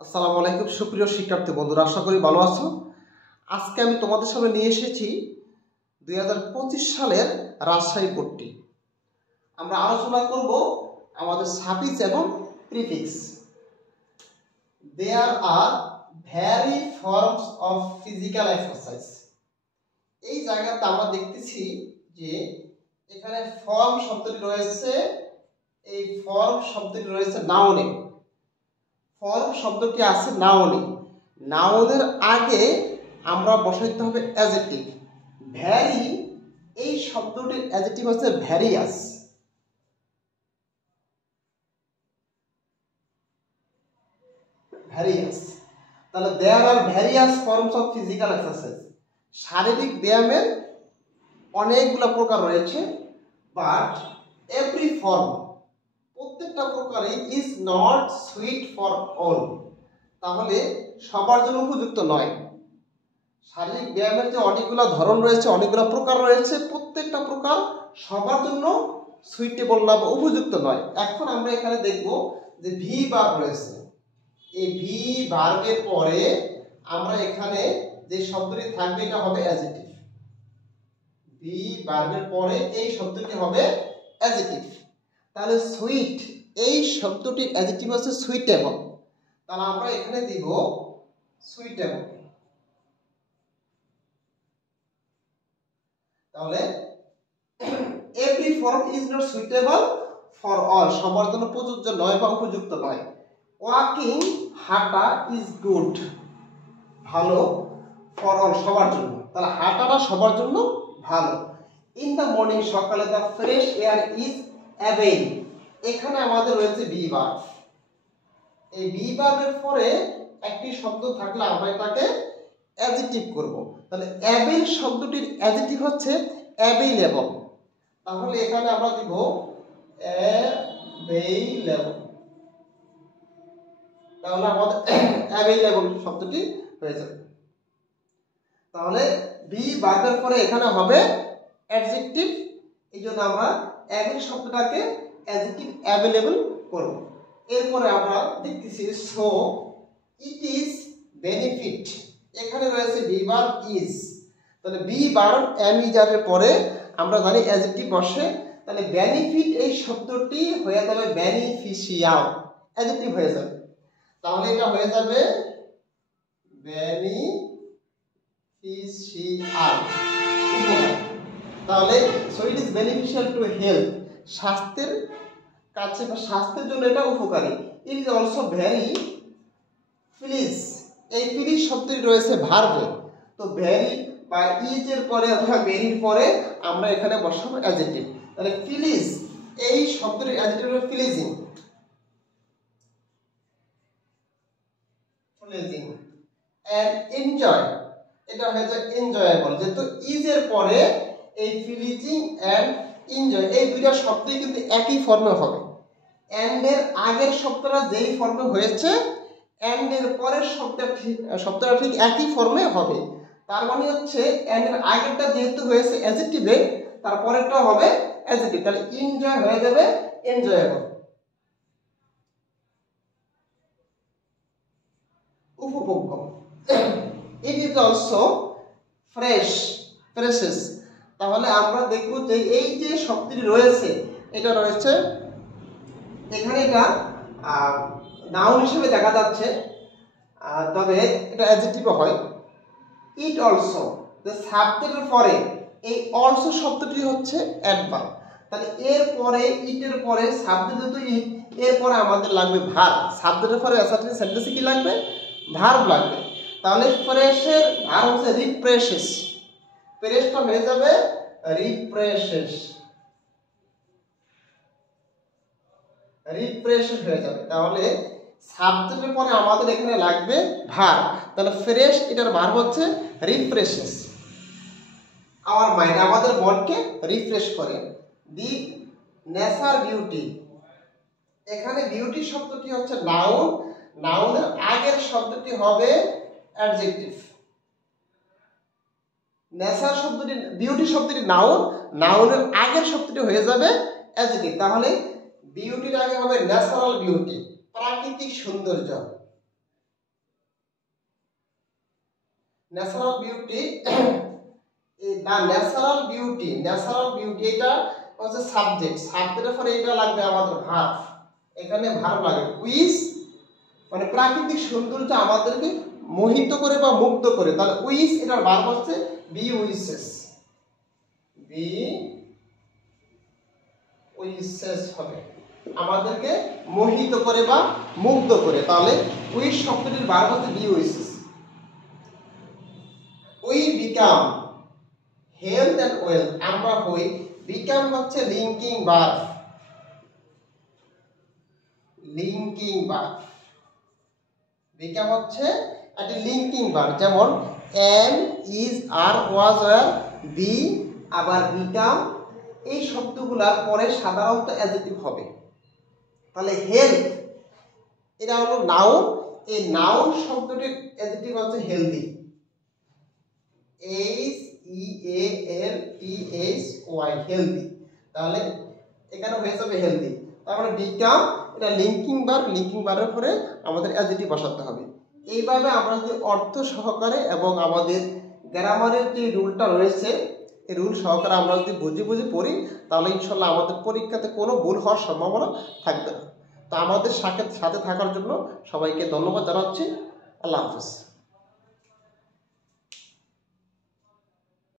আসসালামু আলাইকুম সুপ্রিয় শিক্ষার্থী বন্ধুরা, আশা করি ভালো আছো। আজকে আমি তোমাদের সামনে নিয়ে এসেছি 2025 সালের রাজশাহী পট্টি। আমরা আলোচনা করব আমাদের সাফিক্স এবং prefix. There are various forms of physical exercise. এই জায়গাতে আমরা দেখতেছি যে এখানে ফর্ম শব্দটি রয়েছে, এই ফর্ম শব্দটি রয়েছে নাউনে। ফর্ম শব্দটি আছে নাউনে, নাউনের আগে আমরা বসাইতে হবে অ্যাডজেক্টিভ। ভ্যারি, এই শব্দটির অ্যাডজেক্টিভ হচ্ছে ভ্যারিয়াস। ভ্যারিয়াস, তাহলে there are various forms of physical exercise. শারীরিক ব্যায়ামের অনেকগুলো প্রকার রয়েছে, বাট এভরি ফর্ম, প্রত্যেকটা প্রকারে is not sweet for all, তাহলে সবার জন্য উপযুক্ত নয়। শারীরিক ব্যায়ামের যে অনেকগুলো ধরন রয়েছে, অনেকগুলো প্রকার রয়েছে, প্রত্যেকটা প্রকার সবার জন্য সুইটেবল না বা উপযুক্ত নয়। এখন আমরা এখানে দেখব যে ভি ভার্ব রয়েছে। এই ভি ভার্বের পরে আমরা এখানে যে শব্দটি থাকবে এটা হবে অ্যাডজেক্টিভ। ভি ভার্বের পরে এই শব্দটি হবে অ্যাডজেক্টিভ। তাহলে সুইট, এই শব্দটির অ্যাডজেক্টিভ হচ্ছে সুইটেবল, তাহলে আমরা এখানে দিব সুইটেবল। তাহলে every form is not suitable for all, সবার জন্য প্রযোজ্য নয় বা উপযুক্ত নয়। ওয়াকিং, হাঁটা, ইজ গুড, ভালো, ফর অল, সবার জন্য, তাহলে হাঁটাটা সবার জন্য ভালো। ইন দ্য মর্নিং, সকালে, the fresh air is avail, এখানে আমাদের রয়েছে বি ভার্ব। এই বি ভার্বের পরে একটি শব্দ থাকলে আমরা এটাকে অ্যাডজেক্টিভ করব। তাহলে অ্যাভেইল শব্দটির অ্যাডজেক্টিভ হচ্ছে অ্যাভেইলেবল, তাহলে এখানে আমরা দিব অ্যাভেইলেবল। তাহলে আমাদের অ্যাভেইলেবল শব্দটি হয়ে যাবে। তাহলে বি ভার্বের পরে এখানে হবে অ্যাডজেক্টিভ, এই জন্য আমরা অ্যাভেইল শব্দটাকে অ্যাডজেক্টিভ অ্যাভেলেবল করব। এরপরে আমরা দেখতেছি সো ইট ইজ বেনিফিট, এখানে রয়েছে বি ভার্ব ইজ। তাহলে বি ভার্ব এম ইজ এর পরে আমরা জানি অ্যাডজেক্টিভ বসে, তাহলে বেনিফিট এই শব্দটি হয়ে যাবে বেনিফিশিয়াল, অ্যাডজেক্টিভ হয়ে যাবে। তাহলে এটা হয়ে যাবে বেনিফিশিয়াল, উপকার। তাহলে so it is beneficial to health, স্বাস্থ্যের কাছে বা স্বাস্থ্যের জন্য এটা উপকারী। It is also very please, এই প্লিজ শব্দটি রয়েছে ভার্বে, তো ভেরি বা ইজ এর পরে অথবা ভেরির পরে আমরা এখানে বসাবো অ্যাডজেক্টিভ। তাহলে প্লিজ, এই শব্দটির অ্যাডজেক্টিভ হলো প্লিজিং। প্লিজিং এন্ড এনজয়, এটা হয়ে যায় এনজয়েবল, যেহেতু ইজ এর পরে এই প্লিজিং এন্ড এনজয় এই দুইটা শব্দই কিন্তু একই ফর্মে হবে। এন্ড এর আগের শব্দটা যেই ফর্মে হয়েছে, এন্ড এর পরের শব্দটা ঠিক একই ফর্মে হবে। তার মানে হচ্ছে এন্ড এর আগেরটা যেহেতু হয়েছে অ্যাডজেক্টিভে, তার পরেরটা হবে অ্যাডজেক্টিভ। তাহলে এনজয় হয়ে যাবে এনজয়েবল, উপভোগ্য। ইট ইজ অলসো ফ্রেশ, ফ্রেশেস, তাহলে আমরা দেখব যে এই যে শব্দটি রয়েছে এটা রয়েছে এখানে, এটা নাউন হিসেবে দেখা যাচ্ছে, তবে এটা অ্যাডজেক্টিভও হয়। ইট অলসো, যে সাবজেক্টের পরে এই অলসো শব্দটি হচ্ছে অ্যাডভার্ব, তাহলে এর পরে ইটের পরে সাবজেক্ট যেহেতু ইট, এর পরে আমাদের লাগবে ভার্ব। সাবজেক্টের পরে অ্যাসার্টিভ সেন্টেন্সে কি লাগবে? ভার্ব লাগবে। তাহলে ফ্রেশের ভার্ব হচ্ছে রিফ্রেশেস, ফ্রেশটা হয়ে যাবে রিফ্রেশেস, রিফ্রেশেস হয়ে যাবে। তাহলে সাবজেক্টের পরে আমাদের এখানে লাগবে ভার্ব, তাহলে ফ্রেশ এটার ভার্ব হচ্ছে রিফ্রেশেস। আওয়ার মাইন্ড, আমাদের মনকে রিফ্রেশ করে। দি নেচার বিউটি, এখানে বিউটি শব্দটি হচ্ছে নাউন, নাউনের আগের শব্দটি হবে অ্যাডজেক্টিভ। নেচার শব্দটি, বিউটি শব্দটি নাউন, নাউনের আগের শব্দটি হয়ে যাবে অ্যাডজেক্টিভ। তাহলে বিউটির আগে হবে ন্যাচারাল বিউটি, প্রাকৃতিক সৌন্দর্য। ন্যাচারাল বিউটি ন্যাচারাল বিউটি এটা হচ্ছে সাবজেক্ট, সাবজেক্টের পরে এটা লাগবে আমাদের ভার্ব, এখানে ভার্ব লাগে উইচ, মানে প্রাকৃতিক সৌন্দর্য আমাদেরকে মোহিত করে বা মুগ্ধ করে, তাহলে উইচ এটার ভার্ব হচ্ছে বি উইচেস, বি উইচেস হবে, আমাদেরকে মোহিত করে বা মুগ্ধ করে, তাহলে উইচ শব্দটির ভার্ব হচ্ছে বি উইচেস। We become health and wealth, আমরা হই, বিকাম হচ্ছে linking verb, linking verb, become হচ্ছে একটা লিঙ্কিং ভার্ব, যেমন am, is, are, was, were, be, আবার বিকাম, এই শব্দগুলোর পরে সাধারণত অ্যাডজেক্টিভ হবে। তাহলে হেলথ এটা হলো নাউন, এই নাউন শব্দটির অ্যাডজেক্টিভ হচ্ছে হেলদি, এইচ ই এ এল টি এইচ ওয়াই, হেলদি, তাহলে এখানে হয়ে যাবে হেলদি। তারপরে বিকাম এটা লিঙ্কিং ভার্ব, লিঙ্কিং ভার্বের পরে আমাদের অ্যাডজেক্টিভ বসাতে হবে। এইভাবে আমরা যদি অর্থ সহকারে এবং আমাদের গ্রামারের যে রুলটা রয়েছে এই রুল সহকারে আমরা যদি বুঝে পড়ি, তাহলে ইনশাল্লাহ আমাদের পরীক্ষাতে কোনো ভুল হওয়ার সম্ভাবনা থাকবে না। তো আমাদের সাথে থাকার জন্য সবাইকে ধন্যবাদ জানাচ্ছি। আল্লাহ হাফেজ।